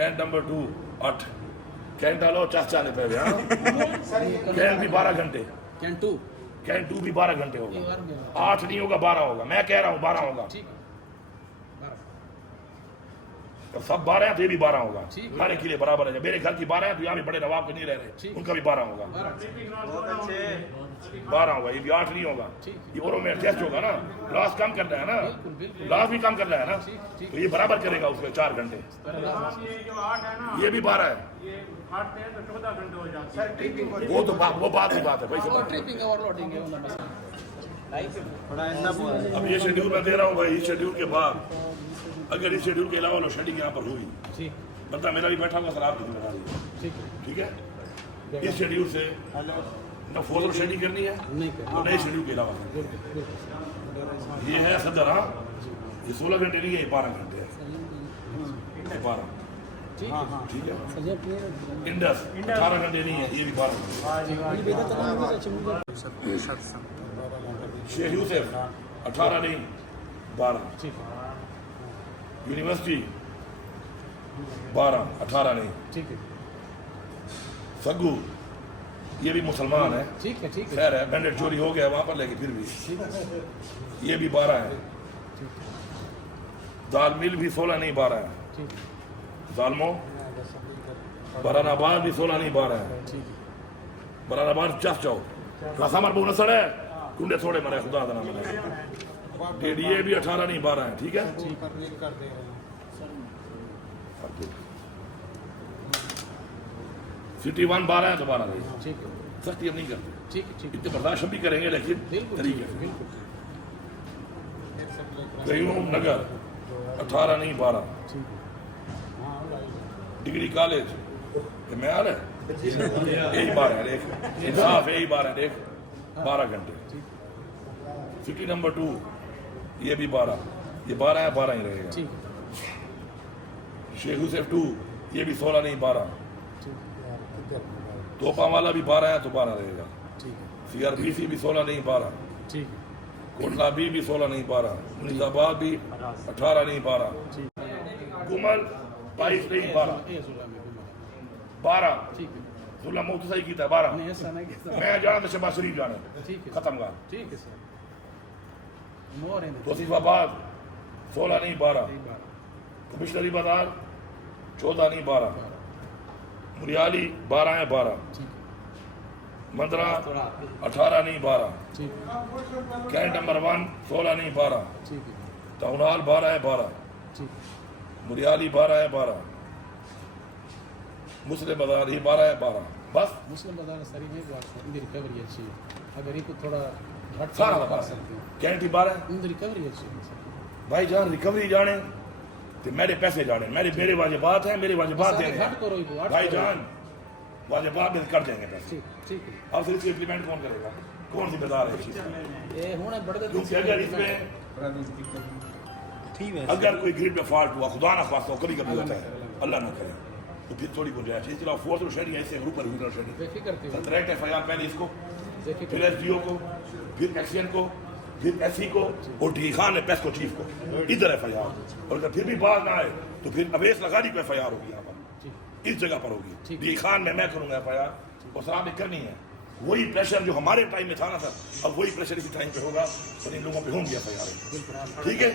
cantt number 2 8 cantt डालो 4 पे हाँ कैंट भी 12 घंटे कैंट 2 भी 12 घंटे होगा 8 नहीं होगा 12 होगा मैं कह रहा हूँ 12 होगा तो सब 12 हैं तो ये भी 12 होगा हर एक के लिए बराबर है मेरे घर की 12 है तो यहाँ भी बड़े नवाब के नहीं रह रहे उनका भी 12 होगा 12 होगा ये भी 8 नहीं होगा ये और में टेस्ट होगा ना लॉस कम कर रहा है ना लॉस भी कम कर रहा है ना तो ये बराबर करेगा उसमें 4 घंटे ये भी 12 है वो तो वो बात ही बात है भाई अब ये शेड्यूल मैं दे रहा हूँ भाई इस शेड्यूल के बाद अगर इस शेड्यूल के अलावा लोड शेडिंग यहाँ पर हुई बंदा मेरा भी बैठा हुआ सर आपकी जिम्मेदारी ठीक है इस शेड्यूल से न फोर्स लोड शेडिंग करनी है तो नए शेड्यूल के अलावा ये है सदर हाँ ये 16 घंटे नहीं है 12 घंटे है 12 ठीक है इंडस 18 घंटे नहीं है ये भी 12 शेख यूसुफ 18 नहीं 12 यूनिवर्सिटी 12 18 नहीं सग्गू ये भी मुसलमान है खैर है बैंडेड चोरी हो गया वहां पर लेकिन फिर भी ये भी 12 है दाल मिल भी 16 नहीं 12 है दालमो बरानाबाद भी 16 नहीं 12 है बरानाबाद चस जाओ रासामर बहु नसड़ है कुंडे थोड़े मरे खुदा का नाम ये भी 18 नहीं 12 है ठीक है सिटी 1 12 है तो 12 नहीं सख्ती हम नहीं करते इतने बर्दाश्त भी करेंगे लेकिन तरीके से कयूम नगर 18 नहीं 12 डिग्री कॉलेज मैं आ रहा यही 12 है देख इंसाफ यही 12 है देख 12 घंटे सिटी नंबर 2 ये भी 12 ये 12 है 12 ही रहेगा शेख यूसुफ 2 ये भी 16 नहीं 12 तोपा वाला भी 12 है तो 12 रहेगा CRPC भी 16 नहीं 12 कोटला भी 16 नहीं 12 मुनीजाबाद भी 18 नहीं 12 कुमल 22 नहीं 12 सुलह मुफ्त सही की था 12 मैं जाना तो शहबाज शरीफ जाना खत्म का तोसीफाबाद 16 नहीं 12 कमिश्नरी बाजार 14 नहीं 12 मुरियाली 12 है 12 मंदरा 18 नहीं 12 कैंट नंबर 1 16 नहीं 12 टाउनहाल 12 है 12 मुरियाली 12 है 12 मुस्लिम बाजार ही 12 है 12 बस मुस्लिम बाजार सारी है इनकी रिकवरी अच्छी है अगर इनको थोड़ा घट सारा बता सकते हैं कैंट ही 12 है इनकी रिकवरी अच्छी है भाई जान रिकवरी जाने तो मेरे पैसे जाने मेरे वाजिबात हैं मेरे वाजिबात देने भाई जान वाजिबात में कर देंगे पैसे ठीक है अब फिर इसको इम्प्लीमेंट कौन करेगा कौन जिम्मेदार है इस चीज़ ये होने बड़े क्योंकि अगर इसमें अगर कोई ग्रिड में फॉल्ट हुआ खुदा ना खास्ता कभी कभी होता है अल्लाह ना करे तो फिर थोड़ी गुंजाइश है इसलिए फोर्स और शेडिंग ऐसे ग्रुप पर हुई शेडिंग डायरेक्ट FIR पहले इसको फिर SDO को फिर एक्सीएन को फिर SC को और डी खान है पेस्को चीफ को इधर FIR और अगर फिर भी बात ना आए तो फिर अवेश लगानी को FIR होगी यहाँ पर इस जगह पर होगी डी खान में मैं करूँगा FIR और सलाह में करनी है वही प्रेशर जो हमारे टाइम में था ना सर अब वही प्रेशर इसी टाइम पे होगा और इन लोगों पे होंगी FIR ठीक है